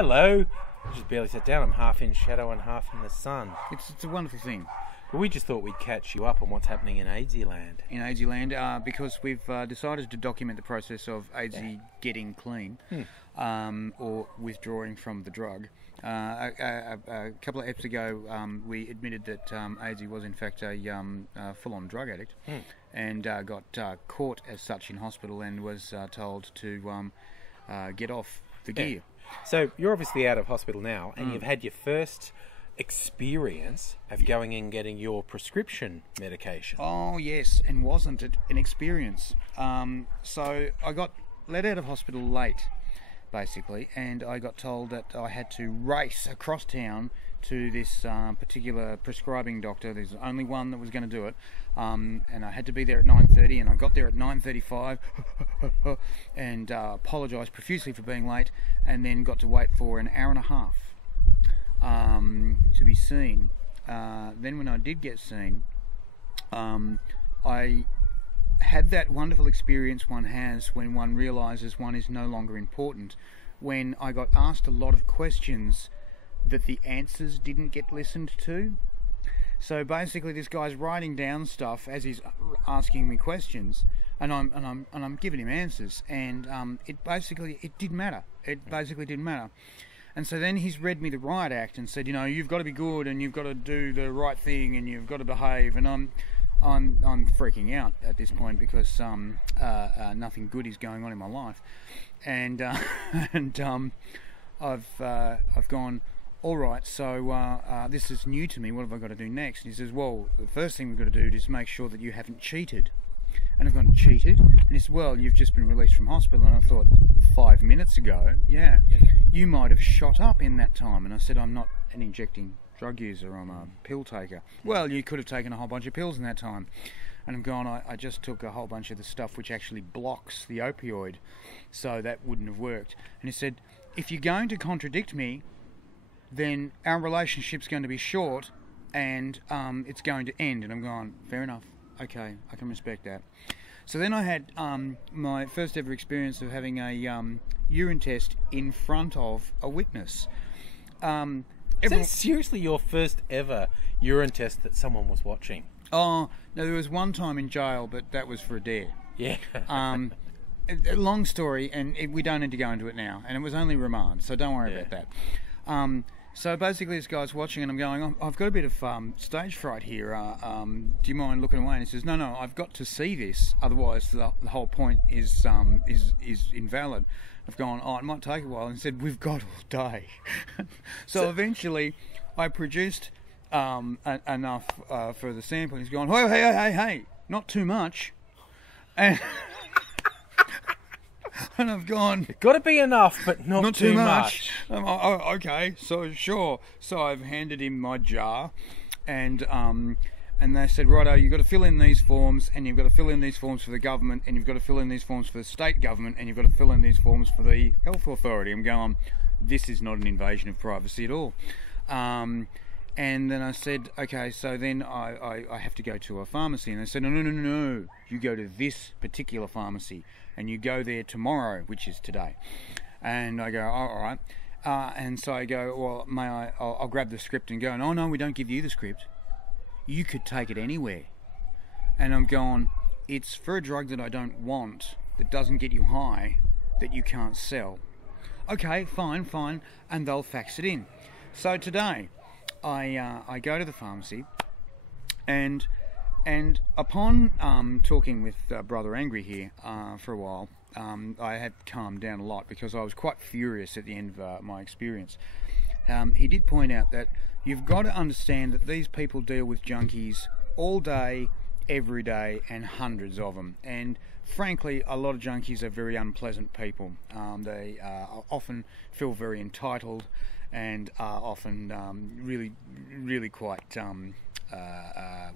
Hello. I just barely sat down. I'm half in shadow and half in the sun. It's a wonderful thing. But we just thought we'd catch you up on what's happening in AIDzee land. In AIDzee land, because we've decided to document the process of AIDzee getting clean or withdrawing from the drug. A couple of episodes ago, we admitted that AIDzee was in fact a full-on drug addict and got caught as such in hospital and was told to get off the gear. So you're obviously out of hospital now, and you've had your first experience of going and getting your prescription medication. Oh yes, and wasn't it an experience? So I got let out of hospital late, basically, and I got told that I had to race across town to this particular prescribing doctor. There's only one that was going to do it, and I had to be there at 9:30, and I got there at 9:35 and apologised profusely for being late, and then got to wait for an hour and a half to be seen. Then when I did get seen, I had that wonderful experience one has when one realises one is no longer important, when I got asked a lot of questions that the answers didn't get listened to. So basically this guy's writing down stuff as he's asking me questions, and I'm giving him answers, and it didn't matter. It basically didn't matter. And so then he's read me the riot act and said, you know, you've got to be good and you've got to do the right thing and you've got to behave. And I'm freaking out at this point because nothing good is going on in my life, and I've gone, all right. So this is new to me. What have I got to do next? And he says, well, the first thing we've got to do is make sure that you haven't cheated. And I've gone, cheated? And he said, well, you've just been released from hospital. And I thought, 5 minutes ago, yeah, you might have shot up in that time. And I said, I'm not an injecting drug user, I'm a pill taker. Well, you could have taken a whole bunch of pills in that time. And I'm going, I just took a whole bunch of the stuff which actually blocks the opioid, so that wouldn't have worked. And he said, if you're going to contradict me, then our relationship's going to be short and it's going to end. And I'm going, fair enough, okay, I can respect that. So then I had my first ever experience of having a urine test in front of a witness. Is that seriously your first ever urine test that someone was watching? Oh, no, there was one time in jail, but that was for a dare. Yeah. Long story, and we don't need to go into it now, and it was only remand, so don't worry about that. So basically this guy's watching, and I'm going, I've got a bit of stage fright here, do you mind looking away? And he says, no, I've got to see this, otherwise the whole point is invalid. I've gone, it might take a while, and he said, we've got all day. So eventually I produced enough for the sample, and he's gone, hey, not too much. And and I've gone, It's got to be enough, but not too much. Okay, so sure. So I've handed him my jar, and they said, righto, you've got to fill in these forms, and you've got to fill in these forms for the government, and you've got to fill in these forms for the state government, and you've got to fill in these forms for the health authority. I'm going, this is not an invasion of privacy at all. And then I said, okay, so then I have to go to a pharmacy. And they said, no, you go to this particular pharmacy, and you go there tomorrow, which is today. And I go, all right. And so I go, well, I'll grab the script and go, oh no, we don't give you the script. You could take it anywhere. And I'm going, it's for a drug that I don't want, that doesn't get you high, that you can't sell. Okay, fine. And they'll fax it in. So today, I go to the pharmacy, and upon talking with Brother Angry here for a while, I had calmed down a lot because I was quite furious at the end of my experience. He did point out that you've got to understand that these people deal with junkies all day, every day, and hundreds of them. And frankly, a lot of junkies are very unpleasant people. They often feel very entitled and are often really quite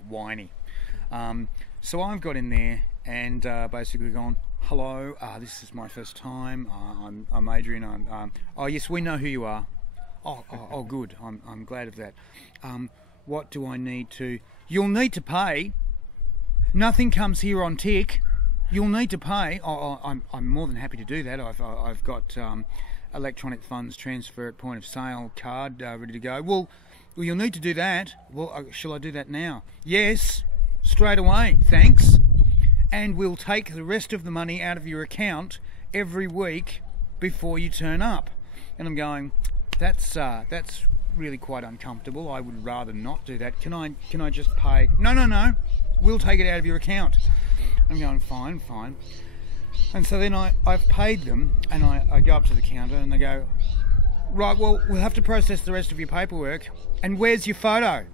whiny. So I've got in there and basically gone, hello, this is my first time. I'm Adrian. Oh yes, we know who you are. Oh, good. I'm glad of that. What do I need to? You'll need to pay. Nothing comes here on tick. You'll need to pay. I'm more than happy to do that. I've got electronic funds transfer at point of sale card ready to go. Well, you'll need to do that. Well, shall I do that now? Yes, straight away, thanks. And we'll take the rest of the money out of your account every week before you turn up. And I'm going, that's really quite uncomfortable. I would rather not do that. Can I just pay? No. We'll take it out of your account. I'm going, fine. And so then I've paid them, and I go up to the counter and they go, right, well, we'll have to process the rest of your paperwork. And where's your photo?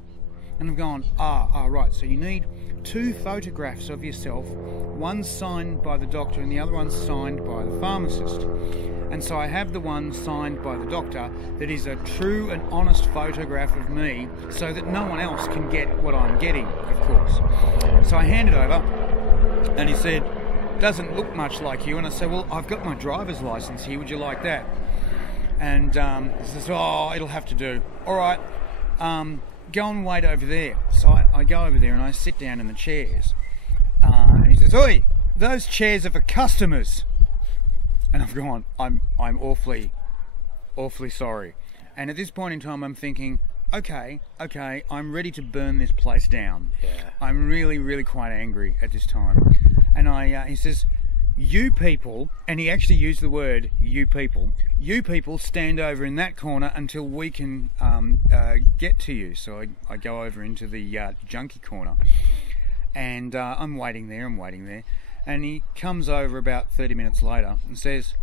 And I'm going, right. So you need 2 photographs of yourself, one signed by the doctor and the other one signed by the pharmacist. And so I have the one signed by the doctor that is a true and honest photograph of me, so that no one else can get what I'm getting, of course. So I hand it over, and he said, doesn't look much like you. And I said, well, I've got my driver's license here, would you like that? And he says, it'll have to do. All right, go and wait over there. So I go over there and I sit down in the chairs. And he says, oi, those chairs are for customers. And I've gone, I'm awfully sorry. And at this point in time, I'm thinking, okay, I'm ready to burn this place down. Yeah. I'm really quite angry at this time. And he says, you people, and he actually used the word you people stand over in that corner until we can get to you. So I go over into the junkie corner, and I'm waiting there. And he comes over about 30 minutes later and says,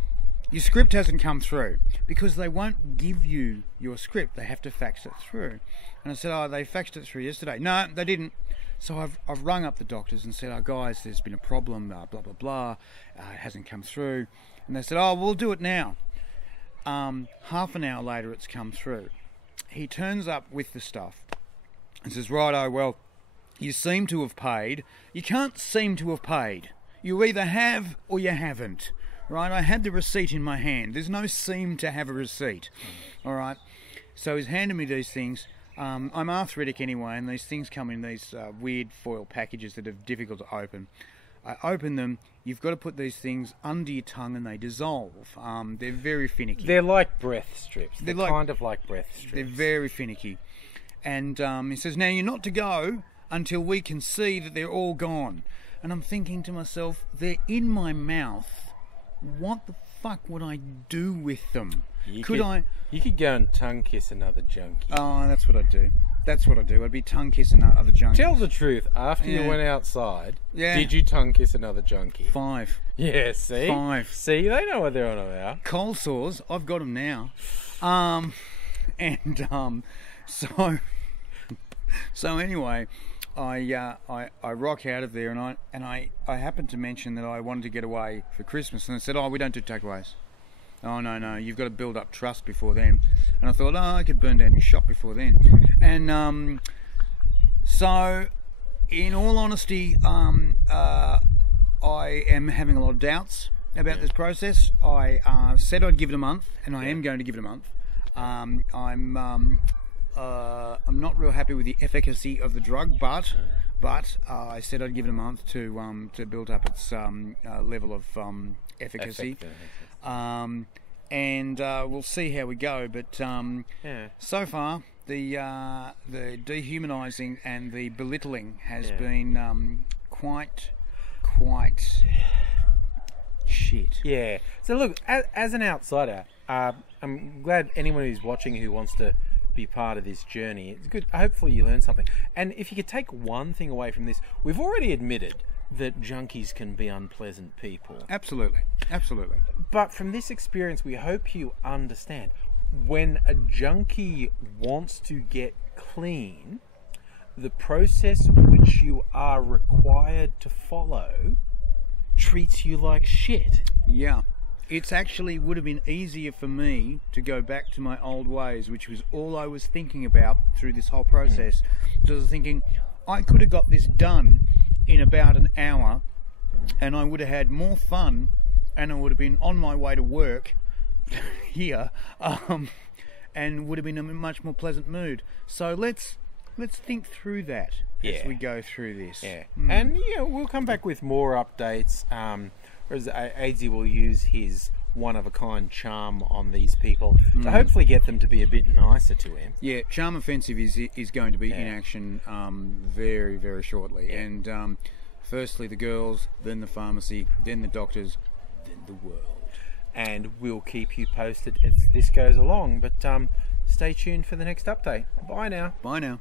your script hasn't come through, because they won't give you your script. They have to fax it through. And I said, they faxed it through yesterday. No, they didn't. So I've rung up the doctors and said, guys, there's been a problem, blah, blah, blah. It hasn't come through. And they said, we'll do it now. Half an hour later, it's come through. He turns up with the stuff and says, righto, well, you seem to have paid. You can't seem to have paid. You either have or you haven't, right? I had the receipt in my hand. There's no seem to have a receipt, all right? So he's handed me these things. I'm arthritic anyway, and these things come in these weird foil packages that are difficult to open. I open them. You've got to put these things under your tongue and they dissolve. They're very finicky. They're like breath strips. They're kind of like breath strips. They're very finicky. And he says, now you're not to go until we can see that they're all gone. And I'm thinking to myself, they're in my mouth. What the fuck would I do with them? You could go and tongue kiss another junkie. Oh, that's what I'd do. I'd be tongue kissing other junkies. Tell the truth. After you went outside, did you tongue kiss another junkie? 5. Yeah, see? 5. See, they know what they're on about. Cold sores, I've got them now. So anyway, I rock out of there, and I happened to mention that I wanted to get away for Christmas, and they said, we don't do takeaways. Oh, no, you've got to build up trust before then. And I thought, I could burn down your shop before then. And so, in all honesty, I am having a lot of doubts about this process. I said I'd give it a month, and I am going to give it a month. I'm not real happy with the efficacy of the drug, but I said I'd give it a month to build up its level of efficacy. And we'll see how we go. But so far, the dehumanising and the belittling has been quite shit. Yeah. So look, as an outsider, I'm glad anyone who's watching who wants to be part of this journey, it's good. Hopefully you learn something. And if you could take one thing away from this, we've already admitted that junkies can be unpleasant people. Absolutely. But from this experience, we hope you understand, when a junkie wants to get clean, the process which you are required to follow treats you like shit. Yeah. It's actually would have been easier for me to go back to my old ways, which was all I was thinking about through this whole process. So I was thinking, I could have got this done in about an hour, and I would have had more fun, and I would have been on my way to work here, and would have been in a much more pleasant mood. So let's think through that as we go through this. Yeah. And we'll come back with more updates. Whereas AIDzee will use his one-of-a-kind charm on these people to hopefully get them to be a bit nicer to him. Yeah, Charm Offensive is going to be in action very, very shortly. Yeah. And firstly the girls, then the pharmacy, then the doctors, then the world. And we'll keep you posted as this goes along. But stay tuned for the next update. Bye now. Bye now.